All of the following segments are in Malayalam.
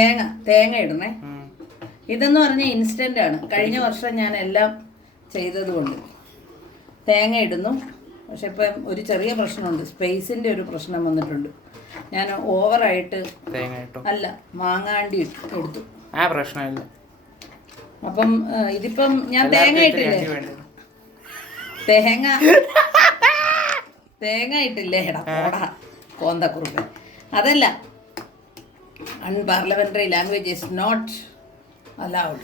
തേങ്ങ ഇടണേ. ഇതെന്ന് പറഞ്ഞാൽ ഇൻസ്റ്റന്റ് ആണ്. കഴിഞ്ഞ വർഷം ഞാൻ എല്ലാം ചെയ്തതുകൊണ്ട് തേങ്ങ ഇടുന്നു. പക്ഷെ ഇപ്പം ഒരു ചെറിയ പ്രശ്നമുണ്ട്, സ്പേസിന്റെ ഒരു പ്രശ്നം വന്നിട്ടുണ്ട്. ഞാൻ ഓവറായിട്ട് അല്ല മാങ്ങാണ്ടി എടുത്തു. ആ പ്രശ്നമില്ല. അപ്പം ഇതിപ്പം ഞാൻ തേങ്ങ ഇട്ടില്ലേ, തേങ്ങ ഇട്ടില്ലേ, എടാ പോടാ കോന്തക്കുറുപ്പ്. അതല്ല, unparliamentary language is not allowed.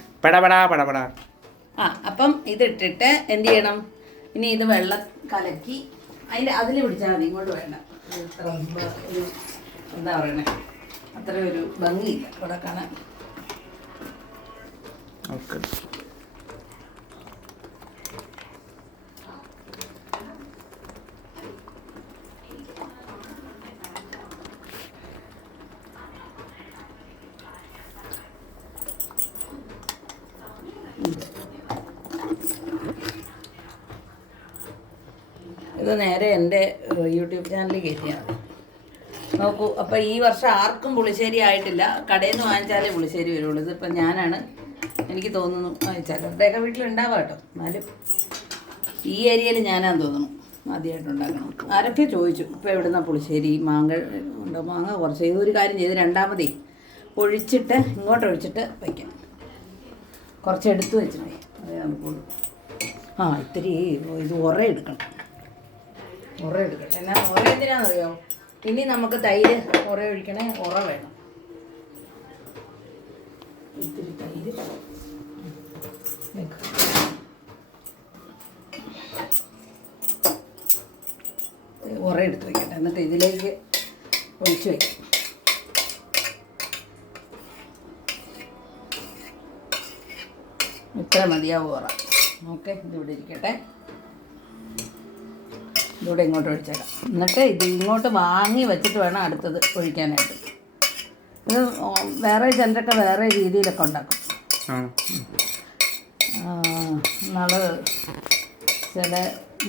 അപ്പം ഇതിട്ടിട്ട് എന്ത് ചെയ്യണം, ഇനി ഇത് വെള്ളം കലക്കി അതിൽ പിടിച്ചാൽ മതി, ഇങ്ങോട്ട് വേണ്ട. ഇത്ര ഒരു എന്താ പറയണേ, അത്ര ഒരു ഭംഗിയില്ല ഇവിടെ കാണാൻ. ഇത് നേരെ എൻ്റെ യൂട്യൂബ് ചാനലിൽ കയറ്റിയാണ്. നോക്കൂ. അപ്പോൾ ഈ വർഷം ആർക്കും പുളിശ്ശേരി ആയിട്ടില്ല. കടയിൽ നിന്ന് വാങ്ങിച്ചാലേ പുളിശ്ശേരി വരുള്ളൂ. ഇതിപ്പോൾ ഞാനാണ്, എനിക്ക് തോന്നുന്നു ചിലരുടെയൊക്കെ വീട്ടിലുണ്ടാവാം കേട്ടോ. എന്നാലും ഈ ഏരിയയിൽ ഞാനാന്ന് തോന്നുന്നു ആദ്യമായിട്ടുണ്ടാക്കണം. ആരൊക്കെ ചോദിച്ചു ഇപ്പോൾ എവിടുന്ന പുളിശ്ശേരി, മാങ്ങ ഉണ്ടോ? മാങ്ങ കുറച്ച് ഇതൊരു കാര്യം ചെയ്ത് രണ്ടാമതേ ഒഴിച്ചിട്ട് ഇങ്ങോട്ട് ഒഴിച്ചിട്ട് വയ്ക്കാം. കുറച്ച് എടുത്ത് വെച്ചിട്ടേ അതേ നമുക്കുള്ളൂ. ഇത്തിരി ഇത് എടുക്കണം. എന്നാ എന്തിനാണെന്നറിയോ, ഇനി നമുക്ക് തൈര് ഒഴിക്കണേ. വേണം, ഇത്തിരി തൈര് എടുത്ത് വയ്ക്കട്ടെ. എന്നിട്ട് ഇതിലേക്ക് ഒഴിച്ച് വയ്ക്കാം. ഇത്ര മതിയാവും. ഓക്കെ, ഇതിവിടെ ഇരിക്കട്ടെ. ഇതിവിടെ ഇങ്ങോട്ട് ഒഴിച്ചേക്കാം. എന്നിട്ട് ഇത് ഇങ്ങോട്ട് വാങ്ങി വെച്ചിട്ട് വേണം അടുത്തത് ഒഴിക്കാനായിട്ട്. ഇത് വേറെ ചിലരൊക്കെ വേറെ രീതിയിലൊക്കെ ഉണ്ടാക്കും. നമ്മൾ ചില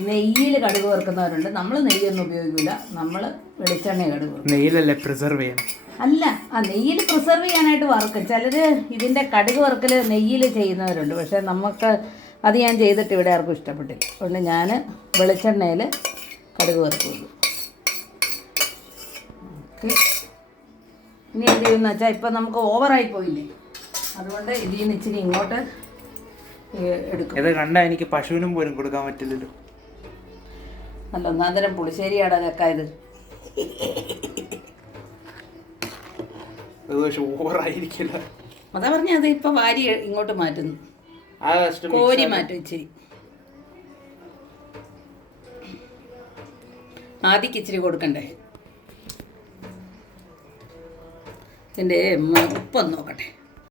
നെയ്യിൽ കടുക് വറുക്കുന്നവരുണ്ട്. നമ്മൾ നെയ്യൊന്നും ഉപയോഗിക്കില്ല, നമ്മൾ വെളിച്ചെണ്ണ കടുക് വറുക്കും. നെയ്യിലല്ലേ പ്രിസർവ് ചെയ്യാൻ? അല്ല, നെയ്യിൽ പ്രിസർവ് ചെയ്യാനായിട്ട് വറുക്കും. ചിലർ ഇതിൻ്റെ കടുക് വറുക്കൽ നെയ്യിൽ ചെയ്യുന്നവരുണ്ട്. പക്ഷേ നമുക്ക് അത് ഞാൻ ചെയ്തിട്ട് ഇവിടെ ആർക്കും ഇഷ്ടപ്പെട്ടില്ല. അതുകൊണ്ട് ഞാൻ വെളിച്ചെണ്ണയിൽ കടുക് വറുക്കുള്ളൂ. ഇനി എന്ത് ചെയ്യുമെന്ന് വെച്ചാൽ ഇപ്പം നമുക്ക് ഓവറായി പോയില്ലേ, അതുകൊണ്ട് ഇതിൽ നിന്ന് ഇച്ചിരി ഇങ്ങോട്ട് എടുക്കും. ഇത് കണ്ടാൽ എനിക്ക് പശുവിനും പോലും കൊടുക്കാൻ പറ്റില്ലല്ലോ. അല്ല, ഒന്നാന്തരം പുളിശ്ശേരിയാണ് അതൊക്കെ. ഇത് ഓവറായിരിക്കില്ല. അതാ പറഞ്ഞാൽ അത് ഇപ്പം വാരി ഇങ്ങോട്ട് മാറ്റുന്നു, കോരി മാറ്റും ഇച്ചിരി. ആദ്യക്ക് ഇച്ചിരി കൊടുക്കണ്ടേ. ഇതിൻ്റെ ഉപ്പൊന്ന് നോക്കട്ടെ.